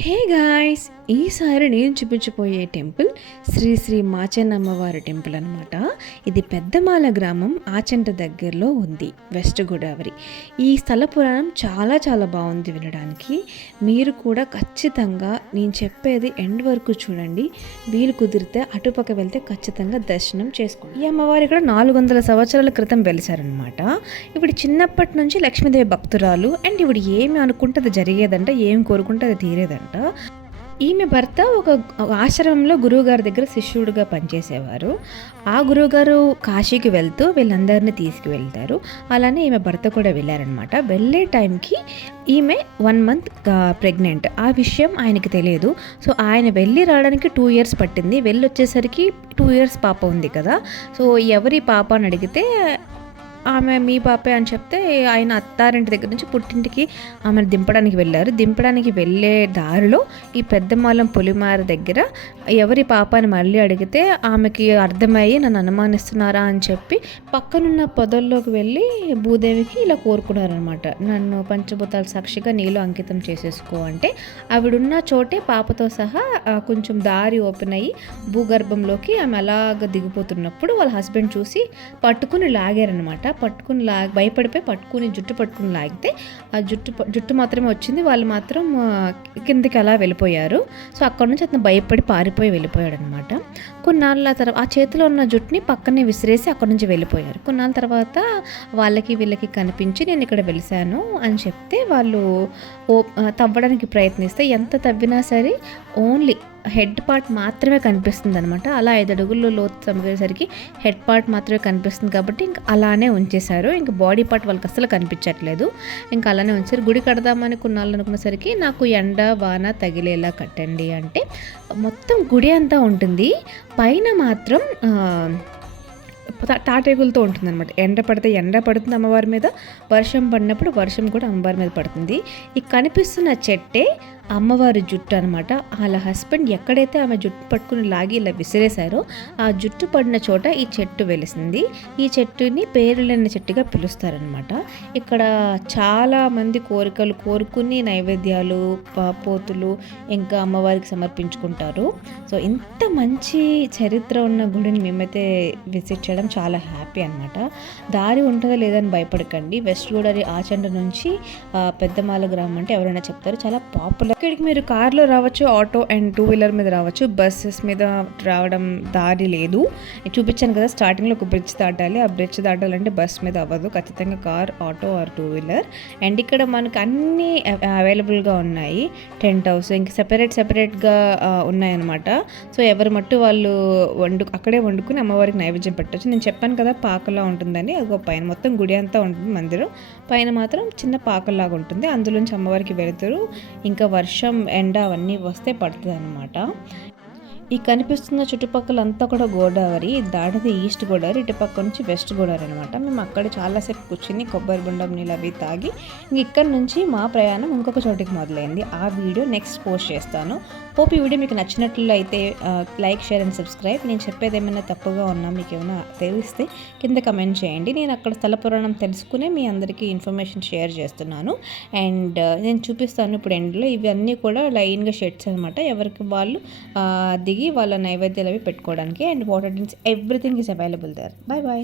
Hey guys, ఈసారి నేను చూపించబోయే టెంపుల్ శ్రీ శ్రీ మాచన్నమ్మవారి టెంపుల్ అనమాట ఇది పెద్దమాల గ్రామం ఆచంట దగ్గరలో ఉంది వెస్ట్ గోదావరి. ఈ స్థల పురాణం చాలా చాలా బాగుంది వినడానికి. మీరు కూడా ఖచ్చితంగా నేను చెప్పేది ఎండ్ వరకు చూడండి. వీలు కుదిరితే అటుపక్క వెళ్తే ఖచ్చితంగా దర్శనం చేసుకోండి. ఈ అమ్మవారు ఇక్కడ నాలుగు వందల సంవత్సరాల క్రితం వెలిచారనమాట ఇప్పుడు చిన్నప్పటి నుంచి లక్ష్మీదేవి భక్తురాలు. అండ్ ఇప్పుడు ఏమి అనుకుంటే అది జరిగేదంట ఏం కోరుకుంటే అది తీరేదంట. ఈమె భర్త ఒక ఆశ్రమంలో గురువుగారి దగ్గర శిష్యుడిగా పనిచేసేవారు. ఆ గురువుగారు కాశీకి వెళ్తూ వీళ్ళందరినీ తీసుకువెళ్తారు. అలానే ఈమె భర్త కూడా వెళ్ళారనమాట వెళ్ళే టైంకి ఈమె వన్ మంత్ ప్రెగ్నెంట్. ఆ విషయం ఆయనకి తెలియదు. సో ఆయన వెళ్ళి రావడానికి టూ ఇయర్స్ పట్టింది. వెళ్ళి వచ్చేసరికి టూ ఇయర్స్ పాప ఉంది కదా. సో ఎవరి పాప అని అడిగితే ఆమె మీ పాపే అని చెప్తే ఆయన అత్తారింటి దగ్గర నుంచి పుట్టింటికి ఆమెను దింపడానికి వెళ్ళారు. దింపడానికి వెళ్ళే దారిలో ఈ పెద్దమాలం పులిమార దగ్గర ఎవరి పాపని మళ్ళీ అడిగితే ఆమెకి అర్థమయ్యి నన్ను అనుమానిస్తున్నారా అని చెప్పి పక్కనున్న పొదల్లోకి వెళ్ళి భూదేవికి ఇలా కోరుకున్నారనమాట నన్ను పంచభూతాల సాక్షిగా నీలో అంకితం చేసేసుకో అంటే ఆవిడున్న చోటే పాపతో సహా కొంచెం దారి ఓపెన్ అయ్యి భూగర్భంలోకి ఆమె అలాగ దిగిపోతున్నప్పుడు వాళ్ళ హస్బెండ్ చూసి పట్టుకుని లాగారనమాట పట్టుకుని లా భయపడిపోయి పట్టుకుని జుట్టు పట్టుకుని లాగితే ఆ జుట్టు జుట్టు మాత్రమే వచ్చింది. వాళ్ళు మాత్రం కిందకి అలా వెళ్ళిపోయారు. సో అక్కడ నుంచి అతను భయపడి పారిపోయి వెళ్ళిపోయాడు అనమాట కొన్నాళ్ళ తర్వాత ఆ చేతిలో ఉన్న జుట్టుని పక్కనే విసిరేసి అక్కడ నుంచి వెళ్ళిపోయారు. కొన్నాళ్ళ తర్వాత వాళ్ళకి వీళ్ళకి కనిపించి నేను ఇక్కడ వెలిసాను అని చెప్తే వాళ్ళు ఓ తవ్వడానికి ప్రయత్నిస్తే ఎంత తవ్వినా సరే ఓన్లీ హెడ్ పార్ట్ మాత్రమే కనిపిస్తుంది అనమాట అలా ఐదు అడుగుల్లో లోతు తవ్వేసరికి హెడ్ పార్ట్ మాత్రమే కనిపిస్తుంది కాబట్టి ఇంకా అలానే ఉంచేశారు. ఇంకా బాడీ పార్ట్ వాళ్ళకి అసలు కనిపించట్లేదు. ఇంకా అలానే ఉంచారు. గుడి కడదామని కొన్నాళ్ళు అనుకునేసరికి నాకు ఎండ వాన తగిలేలా కట్టండి అంటే మొత్తం గుడి అంతా ఉంటుంది. పైన మాత్రం తాటేగులతో ఉంటుంది అనమాట ఎండ పడితే ఎండ పడుతుంది అమ్మవారి మీద వర్షం పడినప్పుడు వర్షం కూడా అమ్మవారి మీద పడుతుంది. ఈ కనిపిస్తున్న చెట్టే అమ్మవారి జుట్టు అనమాట వాళ్ళ హస్బెండ్ ఎక్కడైతే ఆమె జుట్టు పట్టుకుని లాగి ఇలా విసిరేశారో ఆ జుట్టు పడిన చోట ఈ చెట్టు వెలిసింది. ఈ చెట్టుని పేరు లేని చెట్టుగా పిలుస్తారనమాట ఇక్కడ చాలా మంది కోరికలు కోరుకుని నైవేద్యాలు పోతులు ఇంకా అమ్మవారికి సమర్పించుకుంటారు. సో ఇంత మంచి చరిత్ర ఉన్న గుడిని మేమైతే విజిట్ చేయడం చాలా హ్యాపీ అనమాట దారి ఉంటుందా లేదని భయపడకండి. వెస్ట్ గోదావరి ఆచండ నుంచి పెద్దమాల గ్రామం అంటే ఎవరైనా చెప్తారు. చాలా పాపులర్. ఇక్కడికి మీరు కార్లో రావచ్చు ఆటో అండ్ టూ వీలర్ మీద రావచ్చు. బస్సెస్ మీద రావడం దారి లేదు. చూపించాను కదా స్టార్టింగ్లో ఒక బ్రిడ్జ్ దాటాలి. ఆ బ్రిడ్జ్ దాటాలంటే బస్ మీద అవ్వదు. ఖచ్చితంగా car auto or two wheeler. And ఇక్కడ మనకు అన్నీ అవైలబుల్గా ఉన్నాయి. టెంట్ హౌస్ ఇంకా సెపరేట్ సెపరేట్గా ఉన్నాయన్నమాట. సో ఎవరు మట్టు వాళ్ళు వండు అక్కడే వండుకుని అమ్మవారికి నైవేద్యం పెట్టచ్చు. నేను చెప్పాను కదా పాకలా ఉంటుందని. అదిగో పైన మొత్తం గుడి అంతా ఉంటుంది మందిరం. పైన మాత్రం చిన్న పాకలాగా ఉంటుంది. అందులోంచి అమ్మవారికి వెళుతురు ఇంకా వర్షం ఎండ అవన్నీ వస్తే పడుతుంది అనమాట ఈ కనిపిస్తున్న చుట్టుపక్కల అంతా కూడా గోదావరి దాడిది ఈస్ట్ గోదావరి ఇటు పక్క నుంచి వెస్ట్ గోదావరి అనమాట మేము అక్కడ చాలాసేపు కూర్చుని కొబ్బరి బొండం నీళ్ళు అవి తాగి ఇంక ఇక్కడ నుంచి మా ప్రయాణం ఇంకొక చోటికి మొదలైంది. ఆ వీడియో నెక్స్ట్ పోస్ట్ చేస్తాను. హోప్ ఈ వీడియో మీకు నచ్చినట్లు అయితే లైక్ షేర్ అండ్ సబ్స్క్రైబ్. నేను చెప్పేది ఏమైనా తప్పుగా ఉన్నా మీకు ఏమైనా తెలిస్తే కింద కమెంట్ చేయండి. నేను అక్కడ స్థల పురాణం తెలుసుకునే మీ అందరికీ ఇన్ఫర్మేషన్ షేర్ చేస్తున్నాను. అండ్ నేను చూపిస్తాను ఇప్పుడు ఎండ్లో. ఇవన్నీ కూడా లైన్గా షెడ్స్ అనమాట ఎవరికి వాళ్ళు దిగి తిరిగి వాళ్ళ నైవేద్యాలు అవి పెట్టుకోవడానికి and water drinks everything is available there. Bye bye